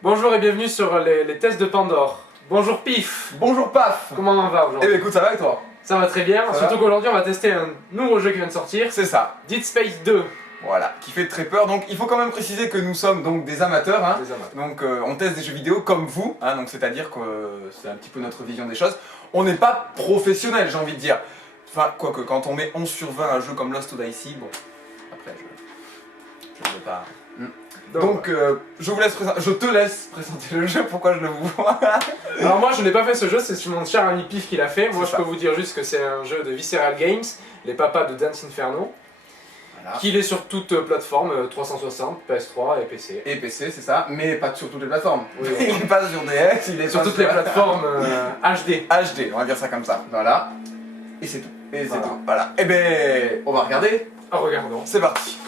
Bonjour et bienvenue sur les tests de Pandore. Bonjour Pif. Bonjour Paf. Comment on va Eh aujourd'hui? ben écoute, ça va et toi? Ça va très bien, Ça surtout va qu'aujourd'hui on va tester un nouveau jeu qui vient de sortir, C'est ça, Dead Space 2. voilà, qui fait très peur. Donc il faut quand même préciser que nous sommes donc des amateurs, hein. Des amateurs. Donc on teste des jeux vidéo comme vous, hein. Donc c'est-à-dire que c'est un petit peu notre vision des choses. On n'est pas professionnel, j'ai envie de dire. Enfin, quoique, quand on met 11 sur 20 à un jeu comme Lost Odyssey, bon, après je ne veux pas... Donc je te laisse présenter le jeu, pourquoi je le vois. Alors moi je n'ai pas fait ce jeu, c'est mon cher ami Pif qui l'a fait. Moi C'est je peux ça. vous dire juste que c'est un jeu de Visceral Games, les papas de Dance Inferno, Voilà. qu'il est sur toutes plateformes, 360, PS3 et PC. Et PC, c'est ça, mais pas sur toutes les plateformes. Oui, Il est pas sur DS, il est Sur pas toutes les plateformes HD. HD, on va dire ça comme ça. Voilà. Et c'est tout. Et c'est Voilà. tout. Voilà. Et ben, on va regarder. Ah, regardons. C'est parti.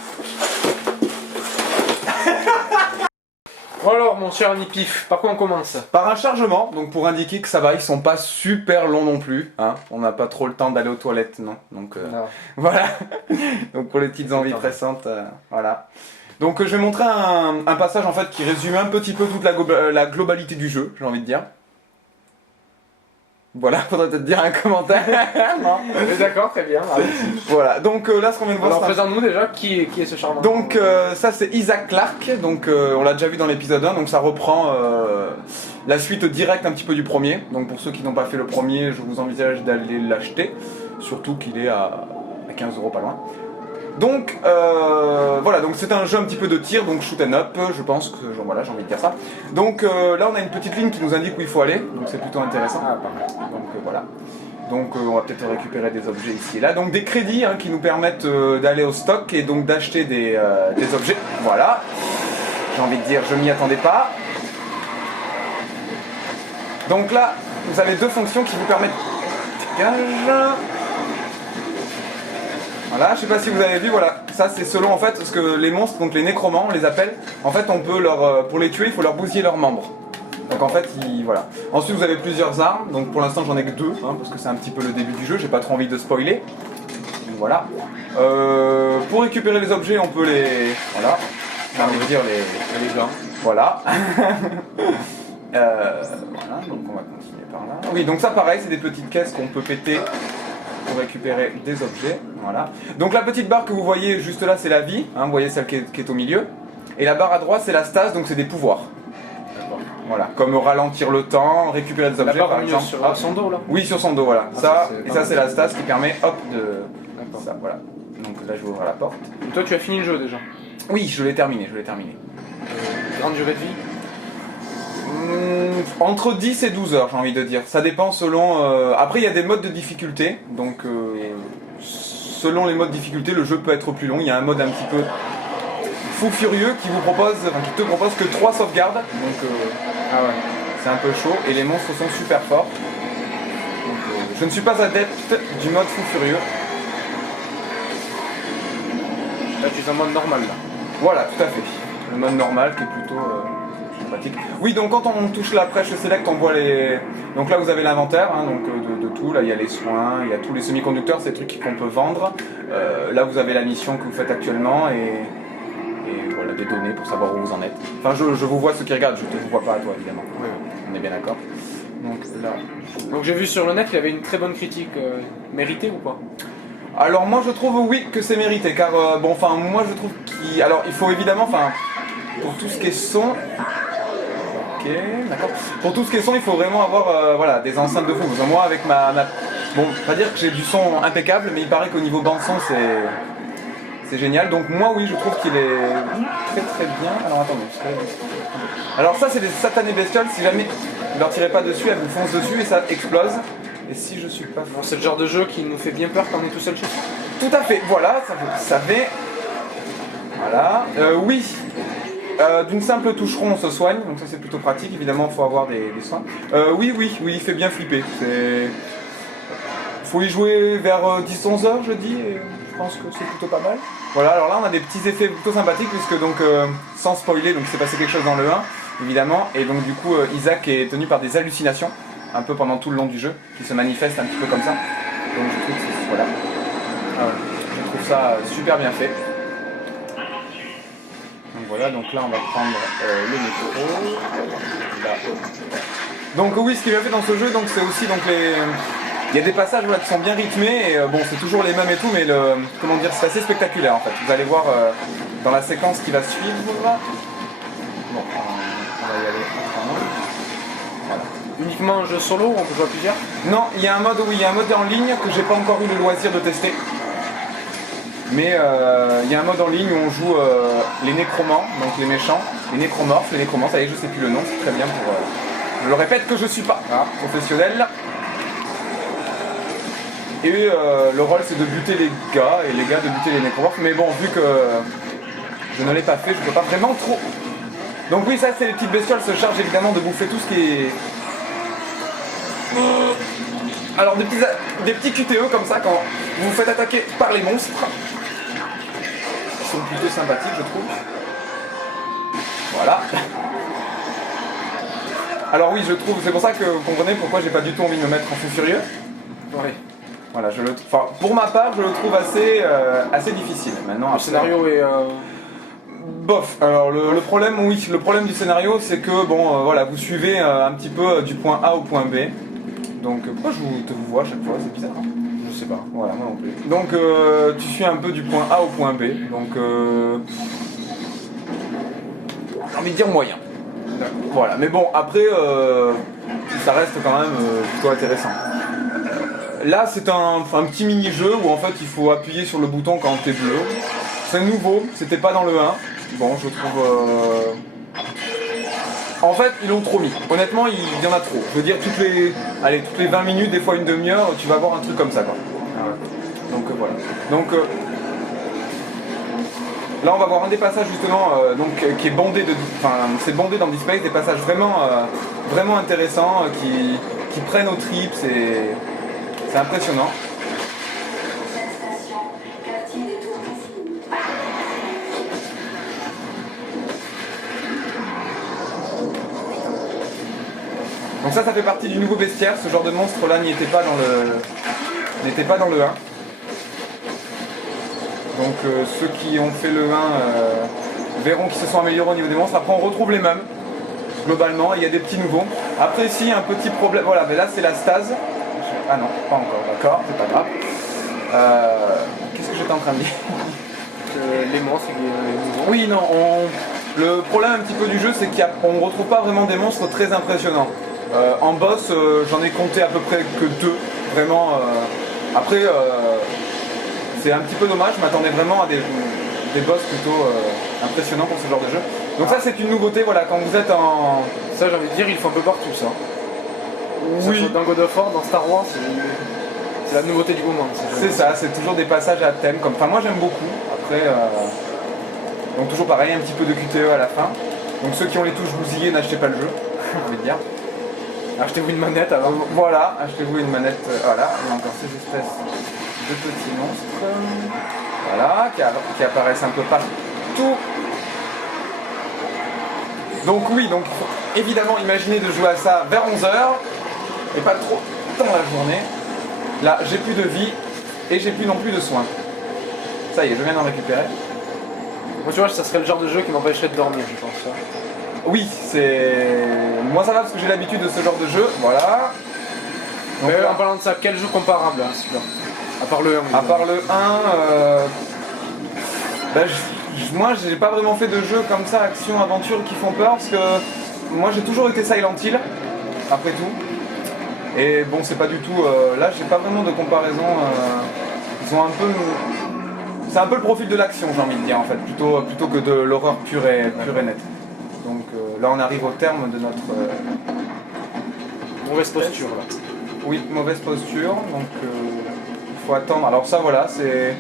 Bon alors mon cher ami Pif, par quoi on commence? Par un chargement, donc pour indiquer que ça va, ils sont pas super longs non plus. Hein. On n'a pas trop le temps d'aller aux toilettes, non. Donc Non. voilà. Donc pour les petites envies pressantes, voilà. Donc je vais montrer un passage en fait qui résume un petit peu toute la globalité du jeu, j'ai envie de dire. Voilà, faudrait peut-être dire un commentaire. Non. D'accord, très bien. Allez-y. Voilà, donc là ce qu'on vient de voir, Alors c'est un- présente-nous déjà qui est ce charmant. Donc ça c'est Isaac Clarke, donc on l'a déjà vu dans l'épisode 1, donc ça reprend la suite directe un petit peu du premier. Donc pour ceux qui n'ont pas fait le premier, je vous envisage d'aller l'acheter, surtout qu'il est à 15 € pas loin. Donc voilà, donc c'est un jeu un petit peu de tir, donc shoot 'em up, je pense que voilà, j'ai envie de dire ça. Donc là on a une petite ligne qui nous indique où il faut aller, donc c'est plutôt intéressant. Ah, pas mal. Donc voilà. Donc on va peut-être récupérer des objets ici et là. Donc des crédits qui nous permettent d'aller au stock et donc d'acheter des objets. Voilà. J'ai envie de dire, je m'y attendais pas. Donc là, vous avez deux fonctions qui vous permettent... Dégage. Voilà, je sais pas si vous avez vu, voilà. Ça c'est selon en fait, parce que les monstres, donc les nécromants, on les appelle. En fait, on peut leur... pour les tuer, il faut leur bousiller leurs membres. Donc en fait, voilà. Ensuite, vous avez plusieurs armes. Donc pour l'instant, j'en ai que deux, parce que c'est un petit peu le début du jeu. J'ai pas trop envie de spoiler. Donc voilà. Pour récupérer les objets, on peut les, voilà. J'ai envie de dire les gants. Voilà. Voilà. Donc on va continuer par là. Oui, donc ça, pareil, c'est des petites caisses qu'on peut péter pour récupérer des objets. Voilà. Donc la petite barre que vous voyez juste là, c'est la vie. Vous voyez celle qui est au milieu. Et la barre à droite, c'est la stase. Donc c'est des pouvoirs. Voilà, comme ralentir le temps, récupérer des objets La barre par au milieu exemple. sur son dos là. Oui, sur son dos, voilà. Ah, ça, c'est et pas ça mal. c'est la stase qui permet, hop, de... D'accord. Ça, voilà. Donc là, je vais ouvrir la porte. Et toi tu as fini le jeu déjà. Oui, je l'ai terminé. Grande durée de vie. Entre 10 et 12 heures, j'ai envie de dire. Ça dépend selon... Après, il y a des modes de difficulté. Donc, selon les modes de difficulté, le jeu peut être plus long. Il y a un mode un petit peu fou furieux qui te propose que 3 sauvegardes. Donc, Ah ouais. c'est un peu chaud et les monstres sont super forts. Donc, je ne suis pas adepte du mode fou furieux. Là tu es en mode normal là. Voilà, tout à fait. Le mode normal qui est plutôt sympathique. Oui, donc quand on touche la flèche select, on voit les... Donc là vous avez l'inventaire donc, de tout. Là il y a les soins, il y a tous les semi-conducteurs, ces trucs qu'on peut vendre. Là vous avez la mission que vous faites actuellement et voilà, des données pour savoir où vous en êtes. Enfin je vous vois ceux qui regardent, je ne te vois pas à toi évidemment. Oui. On est bien d'accord. Donc là... Donc j'ai vu sur le net qu'il avait une très bonne critique, méritée ou pas? Alors moi je trouve oui que c'est mérité car bon enfin moi je trouve qu'il... Alors il faut évidemment pour tout ce qui est son... Ok d'accord. Pour tout ce qui est son il faut vraiment avoir voilà, des enceintes de fou. Parce que moi avec ma... Bon pas dire que j'ai du son impeccable mais il paraît qu'au niveau bande son c'est génial. Donc moi oui je trouve qu'il est très très bien. Alors attendez. Alors ça c'est des satanées bestioles, si jamais vous leur tirez pas dessus elles vous foncent dessus et ça explose. Et si je suis pas... Bon, c'est le genre de jeu qui nous fait bien peur quand on est tout seul chez soi. Tout à fait, voilà, ça vous le savez. Voilà. Oui, d'une simple touche rond on se soigne, donc ça c'est plutôt pratique, évidemment il faut avoir des soins. Oui, il fait bien flipper. Faut y jouer vers 10-11 heures je dis, et je pense que c'est plutôt pas mal. Voilà, alors là on a des petits effets plutôt sympathiques, puisque donc, sans spoiler, donc il s'est passé quelque chose dans le 1, évidemment, et donc du coup Isaac est tenu par des hallucinations, un peu pendant tout le long du jeu, qui se manifestent un petit peu comme ça. Donc je trouve que c'est... Voilà. Je trouve ça super bien fait. Donc voilà, donc là on va prendre le métro. Donc oui, ce qu'il a fait dans ce jeu, donc c'est aussi donc les... Il y a des passages voilà, qui sont bien rythmés et bon c'est toujours les mêmes et tout, mais comment dire, c'est assez spectaculaire en fait. Vous allez voir dans la séquence qui va suivre. Bon, on va y aller tranquillement. Voilà. Uniquement un jeu solo, on peut jouer à plusieurs? Non, il y a un mode, oui, il y a un mode en ligne que j'ai pas encore eu le loisir de tester. Mais il y a un mode en ligne où on joue les nécromants, donc les méchants, les nécromorphes, ça y est, je sais plus le nom, c'est très bien pour... je le répète que je suis pas professionnel. Et le rôle c'est de buter les gars, et les gars de buter les nécromorphes, mais bon, vu que je ne l'ai pas fait, je peux pas vraiment trop. Donc oui, ça c'est les petites bestioles se chargent évidemment de bouffer tout ce qui est... Alors des petits QTE comme ça quand vous vous faites attaquer par les monstres. Ils sont plutôt sympathiques je trouve. Voilà. Alors oui je trouve, c'est pour ça que vous comprenez pourquoi j'ai pas du tout envie de me mettre en fou furieux. Oui. Voilà, enfin, pour ma part je le trouve assez difficile. Maintenant, le scénario est... Bof, alors le problème, oui, le problème du scénario c'est que bon voilà, vous suivez un petit peu du point A au point B. Donc pourquoi je vous vois à chaque fois, c'est bizarre hein. Je sais pas. Voilà, moi non plus. Donc tu suis un peu du point A au point B. Donc j'ai envie de dire moyen. Voilà, mais bon après ça reste quand même plutôt intéressant. Là c'est un petit mini-jeu où en fait il faut appuyer sur le bouton quand t'es bleu. C'est nouveau, c'était pas dans le 1. Bon, je trouve... En fait, ils l'ont trop mis. Honnêtement, il y en a trop. Je veux dire, toutes les 20 minutes, des fois une demi-heure, tu vas avoir un truc comme ça, quoi. Donc voilà. Donc là, on va voir un des passages justement, qui est bondé de... Enfin, c'est bondé dans Dead Space, des passages vraiment intéressants, qui prennent aux tripes, c'est impressionnant. Donc ça fait partie du nouveau bestiaire, ce genre de monstre là n'était pas dans le 1. Donc ceux qui ont fait le 1 verront qu'ils se sont améliorés au niveau des monstres. Après on retrouve les mêmes, globalement, il y a des petits nouveaux. Après ici un petit problème, voilà, mais là c'est la stase. Ah non, pas encore, d'accord, c'est pas grave. Qu'est-ce que j'étais en train de dire? Les monstres, les nouveaux. Oui, non, le problème un petit peu du jeu c'est qu'on ne retrouve pas vraiment des monstres très impressionnants. En boss, j'en ai compté à peu près que 2, vraiment. Après, c'est un petit peu dommage, je m'attendais vraiment à des boss plutôt impressionnants pour ce genre de jeu. Donc ça c'est une nouveauté, voilà, quand vous êtes en... Ça j'ai envie de dire, il faut un peu partout ça. Oui. Dans God of War, dans Star Wars, c'est la nouveauté du moment. C'est ça, c'est toujours des passages à thème, comme... Enfin moi j'aime beaucoup, après... Donc toujours pareil, un petit peu de QTE à la fin. Donc ceux qui ont les touches bousillées, n'achetez pas le jeu, j'ai envie de dire. Achetez-vous une manette alors. Voilà, achetez-vous une manette, voilà, il y a encore ces espèces de petits monstres, voilà, qui apparaissent un peu partout. Donc oui, donc il faut évidemment imaginer de jouer à ça vers 11 h et pas trop dans la journée. Là, j'ai plus de vie et j'ai plus non plus de soins. Ça y est, je viens d'en récupérer. Moi tu vois, ça serait le genre de jeu qui m'empêcherait de dormir, je pense. Ça. Oui, c'est... Moi ça va parce que j'ai l'habitude de ce genre de jeu, voilà. Donc, en parlant de ça, quel jeu comparable à celui-là? À part le 1. À part le 1, moi j'ai pas vraiment fait de jeux comme ça, action, aventure, qui font peur parce que moi j'ai toujours été Silent Hill, après tout. Et bon, c'est pas du tout... là j'ai pas vraiment de comparaison, ils ont un peu... C'est un peu le profil de l'action, j'ai envie de dire en fait, plutôt que de l'horreur pure et nette. Donc là on arrive au terme de notre... mauvaise posture là. Oui, mauvaise posture, donc il faut attendre. Alors ça voilà, c'est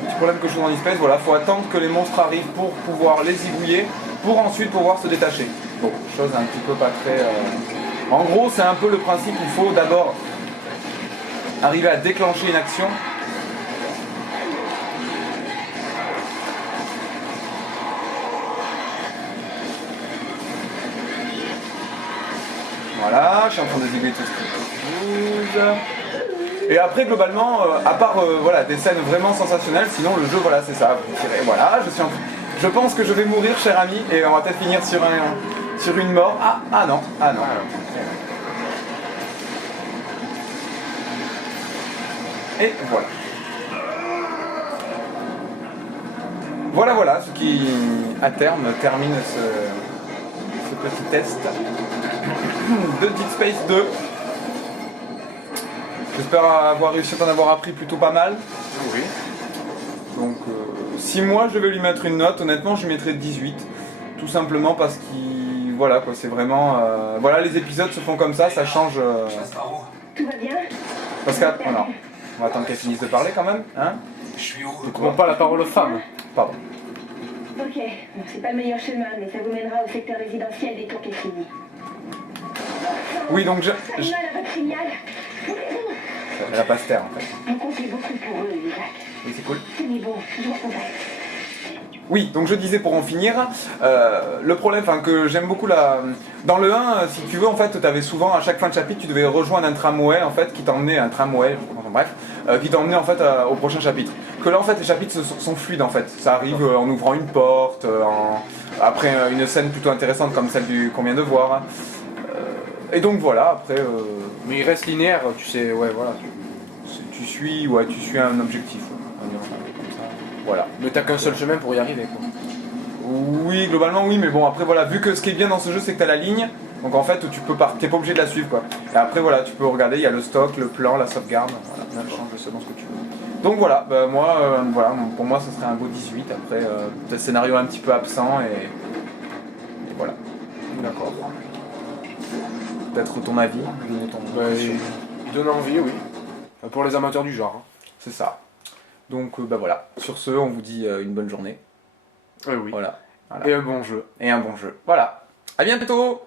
un petit problème que je trouve dans Dead Space, voilà, faut attendre que les monstres arrivent pour pouvoir les zigouiller, pour ensuite pouvoir se détacher. Bon, chose un petit peu pas très... En gros c'est un peu le principe, il faut d'abord arriver à déclencher une action. Voilà, je suis en train de zigouiller tout ce qui bouge. Et après globalement, à part voilà, des scènes vraiment sensationnelles, sinon le jeu voilà c'est ça, vous tirez, voilà, je pense que je vais mourir cher ami, et on va peut-être finir sur Sur une mort. Ah non. Et voilà. Voilà ce qui, à terme, termine ce petit test de Dead Space 2. J'espère avoir réussi à en avoir appris plutôt pas mal. Oui. Donc, si moi je vais lui mettre une note, honnêtement, je lui mettrais 18. Tout simplement parce qu'il... Voilà, quoi, c'est vraiment... voilà, les épisodes se font comme ça change... Tout va bien? Parce que... Alors, on va attendre qu'elle finisse de parler quand même, hein. Je suis où? Ne coupons pas la parole aux femmes. Pardon. Ok, bon, c'est pas le meilleur chemin, mais ça vous mènera au secteur résidentiel des Tours Cassini. Oui, donc Ça a mal à votre signal? Elle a pas se taire, en fait. Vous comptez beaucoup pour eux, Isaac. Oui, c'est cool. Tenez bon, je vous recontacte. Oui, donc je disais pour en finir, le problème, enfin que j'aime beaucoup dans le 1, si tu veux, en fait, tu avais souvent, à chaque fin de chapitre, tu devais rejoindre un tramway, en fait, qui t'emmenait, un tramway, bref, qui t'emmenait, en fait, au prochain chapitre. Que là, en fait, les chapitres sont fluides, en fait. Ça arrive en ouvrant une porte, après une scène plutôt intéressante comme celle qu'on vient de voir. Et donc voilà, après... Mais il reste linéaire, tu sais, ouais, voilà. tu suis un objectif. On va dire comme ça. Voilà. Mais t'as qu'un seul chemin pour y arriver, quoi. Oui, globalement oui, mais bon après voilà, vu que ce qui est bien dans ce jeu c'est que t'as la ligne, donc en fait t'es pas obligé de la suivre quoi. Et après voilà, tu peux regarder, il y a le stock, le plan, la sauvegarde, voilà, tu changes selon ce que tu veux. Donc voilà, moi, voilà, pour moi ça serait un beau 18, après peut-être scénario un petit peu absent et voilà. D'accord. Peut-être ton avis, donner ton impression. Il donne envie, oui. Pour les amateurs du genre. C'est ça. Donc voilà, sur ce on vous dit une bonne journée. Oui. Voilà. Et un bon jeu. Et un bon jeu. Voilà. À bientôt.